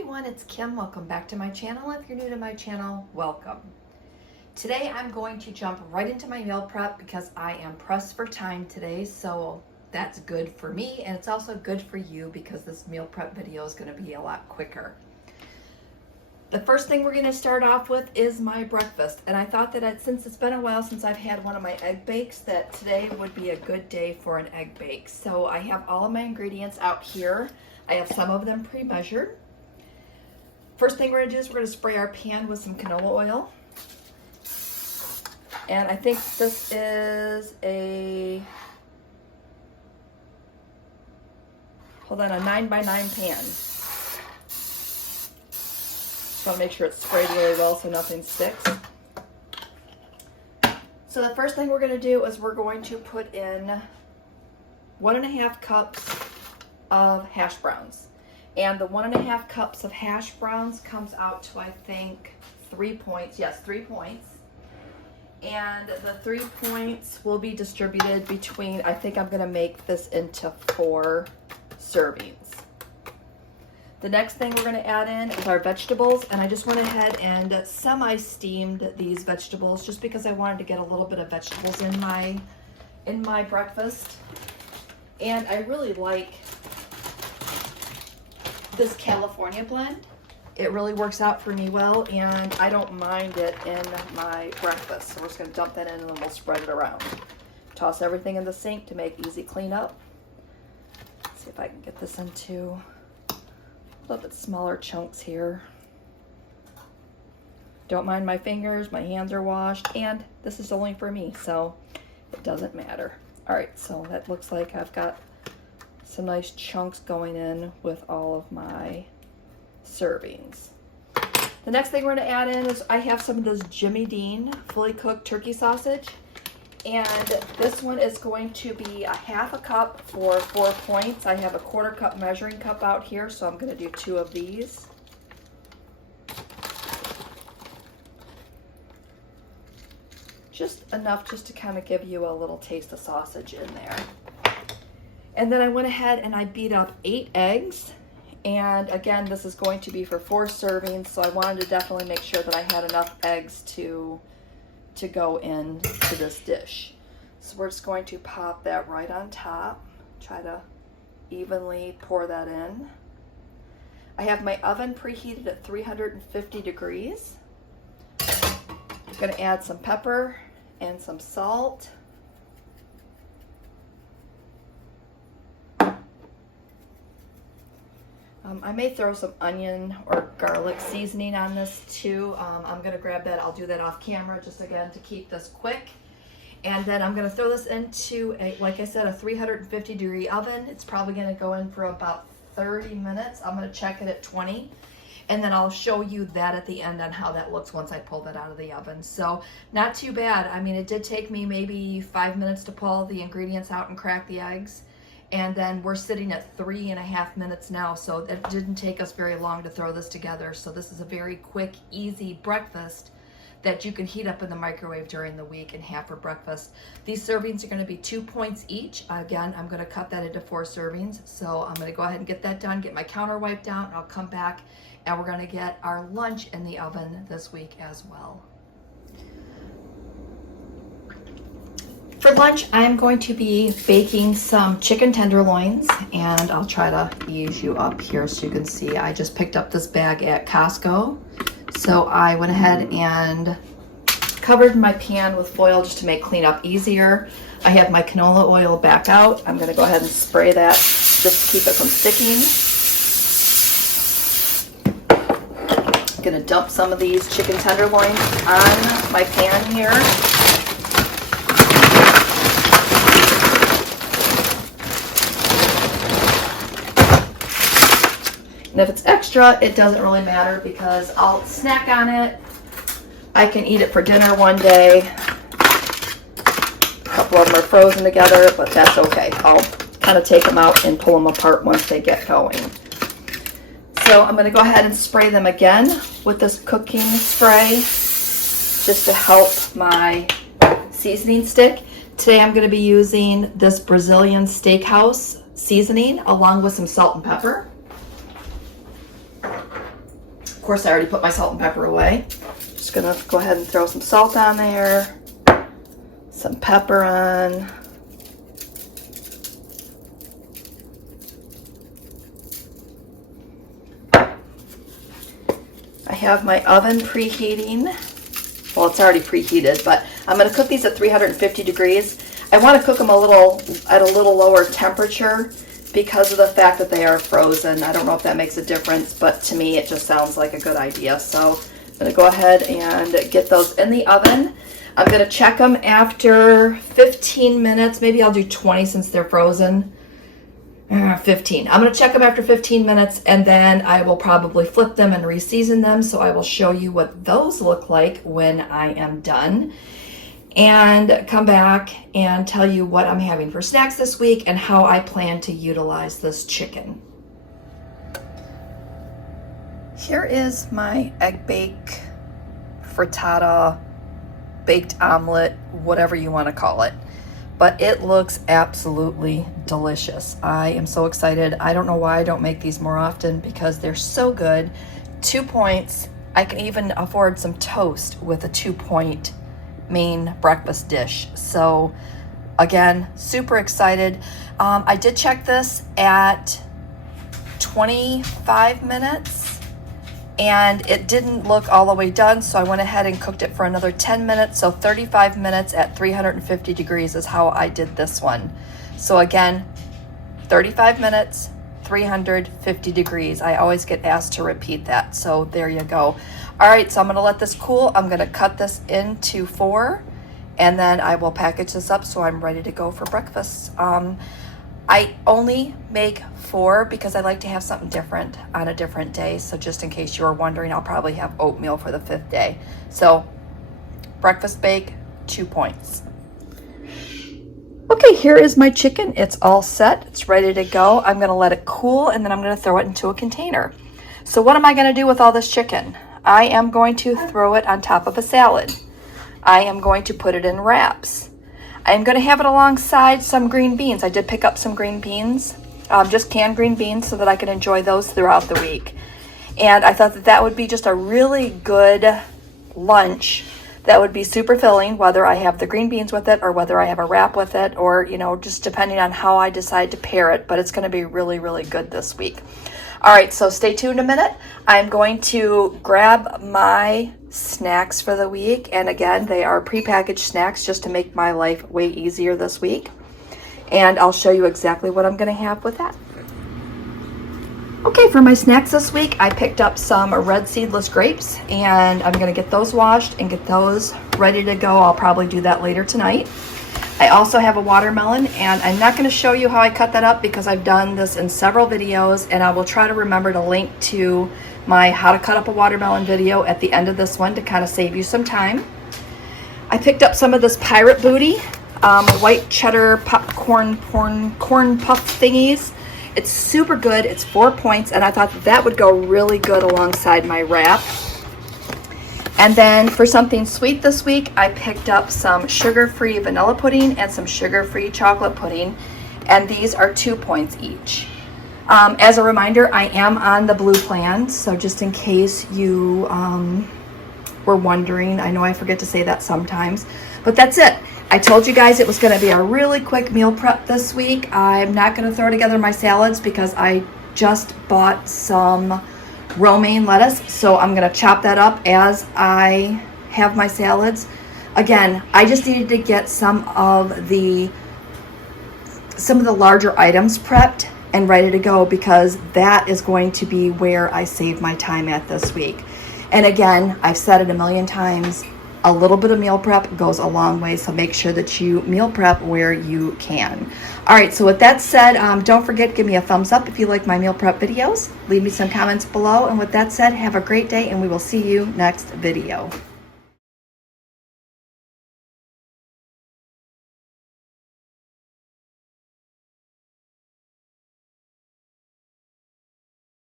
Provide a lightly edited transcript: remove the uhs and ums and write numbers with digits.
everyone, it's Kim. Welcome back to my channel. If you're new to my channel, welcome. Today I'm going to jump right into my meal prep because I am pressed for time today, so that's good for me, and it's also good for you because this meal prep video is going to be a lot quicker. The first thing we're going to start off with is my breakfast, and I thought that since it's been a while since I've had one of my egg bakes, that today would be a good day for an egg bake. So I have all of my ingredients out here. I have some of them pre-measured. First thing we're going to do is we're going to spray our pan with some canola oil. And I think this is a 9x9 pan. Just want to make sure it's sprayed really well so nothing sticks. So the first thing we're going to do is we're going to put in 1.5 cups of hash browns. And the 1.5 cups of hash browns comes out to, I think, 3 points. Yes, 3 points. And the 3 points will be distributed between, I think I'm going to make this into 4 servings. The next thing we're going to add in is our vegetables. And I just went ahead and semi-steamed these vegetables just because I wanted to get a little bit of vegetables in my breakfast. And I really like this California blend. It really works out for me well, and I don't mind it in my breakfast. So we're just going to dump that in and then we'll spread it around. Toss everything in the sink to make easy cleanup. Let's see if I can get this into a little bit smaller chunks here. Don't mind my fingers, my hands are washed, and this is only for me, so it doesn't matter. All right, so that looks like I've got some nice chunks going in with all of my servings. The next thing we're going to add in is I have some of this Jimmy Dean fully cooked turkey sausage, and this one is going to be a 1/2 cup for 4 points. I have a 1/4 cup measuring cup out here, so I'm going to do 2 of these. Just enough just to kind of give you a little taste of sausage in there. And then I went ahead and I beat up 8 eggs. And again, this is going to be for 4 servings, so I wanted to definitely make sure that I had enough eggs to go into this dish. So we're just going to pop that right on top. Try to evenly pour that in. I have my oven preheated at 350 degrees. I'm going to add some pepper and some salt. I may throw some onion or garlic seasoning on this too. I'm going to grab that. I'll do that off camera just again to keep this quick. And then I'm going to throw this into, like I said, a 350 degree oven. It's probably going to go in for about 30 minutes. I'm going to check it at 20. And then I'll show you that at the end on how that looks once I pull that out of the oven. So not too bad. I mean, it did take me maybe 5 minutes to pull the ingredients out and crack the eggs. And then we're sitting at 3.5 minutes now, so it didn't take us very long to throw this together. So this is a very quick, easy breakfast that you can heat up in the microwave during the week and have for breakfast. These servings are going to be 2 points each. Again, I'm going to cut that into 4 servings. So I'm going to go ahead and get that done, get my counter wiped down, and I'll come back and we're going to get our lunch in the oven this week as well. For lunch, I'm going to be baking some chicken tenderloins, and I'll try to ease you up here so you can see. I just picked up this bag at Costco. So I went ahead and covered my pan with foil just to make cleanup easier. I have my canola oil back out. I'm going to go ahead and spray that just to keep it from sticking. I'm going to dump some of these chicken tenderloins on my pan here. And if it's extra, it doesn't really matter because I'll snack on it. I can eat it for dinner one day. A couple of them are frozen together, but that's okay. I'll kind of take them out and pull them apart once they get going. So I'm going to go ahead and spray them again with this cooking spray just to help my seasoning stick. Today I'm going to be using this Brazilian steakhouse seasoning along with some salt and pepper. course, I already put my salt and pepper away. Just gonna go ahead and throw some salt on there, some pepper on. I have my oven preheating. Well, it's already preheated, but I'm gonna cook these at 350 degrees. I wanna cook them at a little lower temperature because of the fact that they are frozen. I don't know if that makes a difference, but to me, it just sounds like a good idea. So I'm gonna go ahead and get those in the oven. I'm gonna check them after 15 minutes. Maybe I'll do 20 since they're frozen. 15. I'm gonna check them after 15 minutes, and then I will probably flip them and re-season them. So I will show you what those look like when I am done, and come back and tell you what I'm having for snacks this week and how I plan to utilize this chicken. Here is my egg bake, frittata, baked omelet, whatever you want to call it. But it looks absolutely delicious. I am so excited. I don't know why I don't make these more often because they're so good. 2 points. I can even afford some toast with a 2-point main breakfast dish. So again, super excited. I did check this at 25 minutes and it didn't look all the way done, so I went ahead and cooked it for another 10 minutes. So 35 minutes at 350 degrees is how I did this one. So again, 35 minutes, 350 degrees. I always get asked to repeat that, so there you go. All right, so I'm gonna let this cool. I'm gonna cut this into 4, and then I will package this up so I'm ready to go for breakfast. I only make 4 because I like to have something different on a different day. So just in case you were wondering, I'll probably have oatmeal for the 5th day. So breakfast bake, 2 points. Okay, here is my chicken. It's all set. It's ready to go. I'm gonna let it cool, and then I'm gonna throw it into a container. So what am I gonna do with all this chicken? I am going to throw it on top of a salad. I am going to put it in wraps. I'm going to have it alongside some green beans. I did pick up some green beans, just canned green beans, so that I can enjoy those throughout the week. And I thought that that would be just a really good lunch that would be super filling, whether I have the green beans with it or whether I have a wrap with it, or, you know, just depending on how I decide to pair it. But it's going to be really, really good this week. All right, so stay tuned a minute. I'm going to grab my snacks for the week. And again, they are prepackaged snacks just to make my life way easier this week. And I'll show you exactly what I'm gonna have with that. Okay, for my snacks this week, I picked up some red seedless grapes, and I'm gonna get those washed and get those ready to go. I'll probably do that later tonight. I also have a watermelon, and I'm not going to show you how I cut that up because I've done this in several videos, and I will try to remember to link to my how to cut up a watermelon video at the end of this one to kind of save you some time. I picked up some of this Pirate Booty, white cheddar popcorn corn puff thingies. It's super good. It's 4 points, and I thought that would go really good alongside my wrap. And then for something sweet this week, I picked up some sugar-free vanilla pudding and some sugar-free chocolate pudding, and these are 2 points each. As a reminder, I am on the blue plan, so just in case you were wondering, I know I forget to say that sometimes, but that's it. I told you guys it was going to be a really quick meal prep this week. I'm not going to throw together my salads because I just bought some romaine lettuce, so I'm going to chop that up as I have my salads. Again, I just needed to get some of the larger items prepped and ready to go because that is going to be where I save my time at this week. And again, I've said it a million times, a little bit of meal prep goes a long way, so make sure that you meal prep where you can. All right, so with that said, don't forget, give me a thumbs up if you like my meal prep videos. Leave me some comments below. And with that said, have a great day, and we will see you next video.